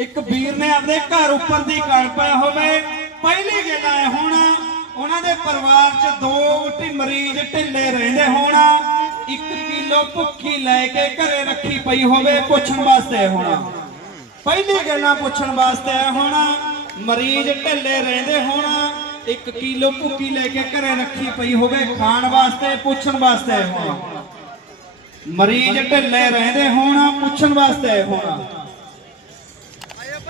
ਇੱਕ ਵੀਰ ਨੇ ਆਪਣੇ ਘਰ ਉੱਪਰ ਦੀ ਕਣ ਪਾਇਆ ਹੋਵੇ, ਪਹਿਲੀ ਗੱਲ ਹੈ ਹੁਣ ਉਹਨਾਂ ਦੇ ਪਰਿਵਾਰ 'ਚ ਦੋ ਢੀ ਮਰੀਜ਼ ਢਿੱਲੇ ਰਹਿੰਦੇ ਹੋਣ 1 ਕਿਲੋ ਭੁੱਖੀ ਲੈ ਕੇ ਘਰੇ ਰੱਖੀ ਪਈ ਹੋਵੇ ਪੁੱਛਣ ਵਾਸਤੇ ਹੋਣਾ। ਪਹਿਲੀ ਗੱਲਾਂ ਪੁੱਛਣ ਵਾਸਤੇ ਆਇਆ ਹੋਣਾ, ਮਰੀਜ਼ ਢਿੱਲੇ ਰਹਿੰਦੇ ਹੋਣਾ 1 ਕਿਲੋ ਭੁੱਕੀ ਲੈ ਕੇ ਘਰੇ ਰੱਖੀ ਪਈ ਹੋਵੇ ਖਾਣ ਵਾਸਤੇ, ਪੁੱਛਣ ਵਾਸਤੇ ਹੋਣਾ। ਮਰੀਜ਼ ਢਿੱਲੇ ਰਹਿੰਦੇ ਹੋਣਾ, ਪੁੱਛਣ ਵਾਸਤੇ ਹੋਣਾ।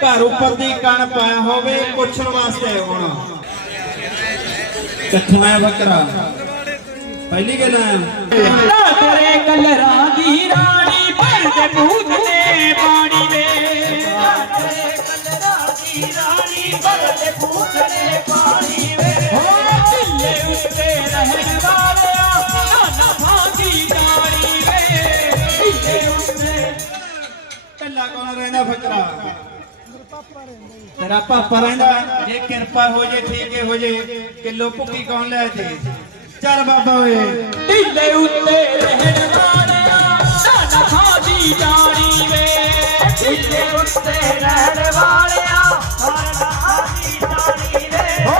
ਘਰ ਉੱਪਰ ਦੀ ਕਣ ਪਾਇਆ ਹੋਵੇ ਪੁੱਛਣ ਵਾਸਤੇ ਕਿੱਥੋਂ ਆਇਆ ਬੱਕਰਾ। ਪਹਿਲੀ ਗੱਲ ਆ ਤੇਰੇ ਕਲਰਾਂ ਦੀ ਰਾਣੀ ਭਰਦੇ ਭੂਤ ਨੇ ਪਾਣੀ ਵੇ ਤੇਰੇ ਕਲਰਾਂ ਦੀ ਰਾਣੀ ਭਰਦੇ ਭੂਤ ਨੇ ਪਾਣੀ ਵੇ ਹੋ ਢਿੱਲੇ ਉੱਤੇ ਰਹਿਣ ਵਾਲਿਆ ਨਾ ਭਾਗੀ ਜਾਣੀ ਵੇ। ਢਿੱਲੇ ਉੱਤੇ ਢਿੱਲਾ ਕੌਣ ਰਹਿੰਦਾ ਬੱਕਰਾ? ਤੇਰਾ ਪਾਪਾ ਰਹਿੰਦਾ ਜੇ ਕਿਰਪਾ ਹੋ ਜੇ ਠੀਕ ਹੋ ਜੇ ਕਿਲੋ ਭੁੱਕੀ ਕੌਣ ਲੈ ਜੇ? ਚੱਲ ਬਾਬਾ ਓਏ। ਢਿੱਲੇ ਉੱਤੇ ਰਹਿਣ ਵਾਲਿਆ ਨਾ ਭਾਗੀ ਜਾਣੀ ਵੇ। ਢਿੱਲੇ ਉੱਤੇ ਰਹਿਣ ਵਾਲਿਆ ਨਾ ਭਾਗੀ ਜਾਣੀ ਵੇ। ਹੋ।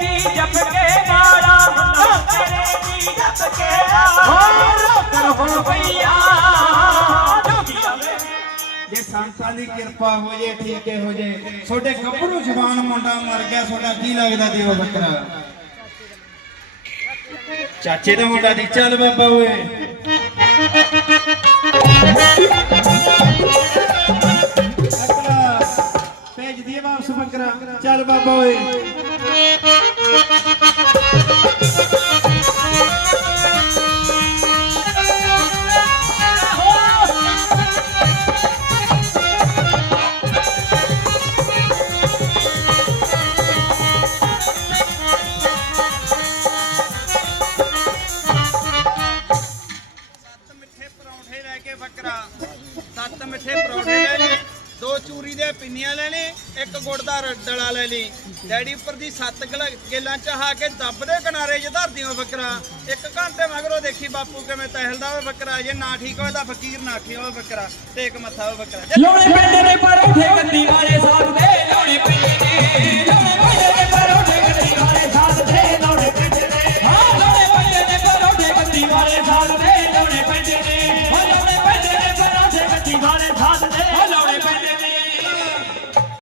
ਦੀ ਜਪ ਕੇ ਮਾਰਾ ਨਾਮ ਤੇਰੇ ਦੀ ਜਪ ਕੇ ਹੋ। ਰੋਕਰ ਹੋ ਜੇ ਸੰਤਾਂ ਦੀ ਕਿਰਪਾ ਹੋ ਜੇ, ਠੀਕ ਹੋ ਜੇ, ਤੁਹਾਡੇ ਗੱਭਰੂ ਜਵਾਨ ਮੁੰਡਾ ਮਰ ਗਿਆ, ਤੁਹਾਡਾ ਕੀ ਲੱਗਦਾ ਦੇਵ ਬੱਕਰਾ? ਚਾਚੇ ਦਾ ਮੁੰਡਾ ਦੀ ਚੱਲ ਬਾਬਾ ਓਏ। ਬੱਕਰਾ, ਭੇਜ ਦੀਏ ਵਾਪਸ ਬੱਕਰਾ। ਚੱਲ ਬਾਬਾ ਓਏ। ਕੇ ਬੱਕਰਾ। ਸੱਤ ਮਿੱਠੇ ਪਰੌਂਠੇ ਲੈ ਲਈ ਦੋ ਚੂਰੀ ਦੇ ਪਿੰਨੀਆਂ ਲੈ ਲਈ ਇੱਕ ਗੁੜ ਦਾ ਡਲਾ ਲੈ ਲਈ। ਡੈਡੀ ਉੱਪਰ ਦੀ ਸੱਤ ਗਲ- ਗੇਲਾਂ ਚਾਹਾ ਕੇ ਦੱਬ ਦੇ ਕਿਨਾਰੇ 'ਚ ਹੋ ਬੱਕਰਾ। ਇੱਕ ਘੰਟੇ ਮਗਰੋਂ ਦੇਖੀ ਬਾਪੂ ਕਿਵੇਂ ਤਹਿਲਦਾ ਹੋਵੇ ਬੱਕਰਾ, ਜੇ ਨਾ ਠੀਕ ਹੋਏ ਤਾਂ ਫਕੀਰ ਨਾ ਠੀਕ ਹੋਵੇ ਬੱਕਰਾ ਟੇਕ ਮੱਥਾ ਹੋਵੇ ਬੱਕਰਾ। ਜੇ ਲੋਣੇ ਪਿੰਡ ਦੇ ਪਰੌਠੇ ਗੱਦੀ ਵਾਲੇ ਸਾਧ 사드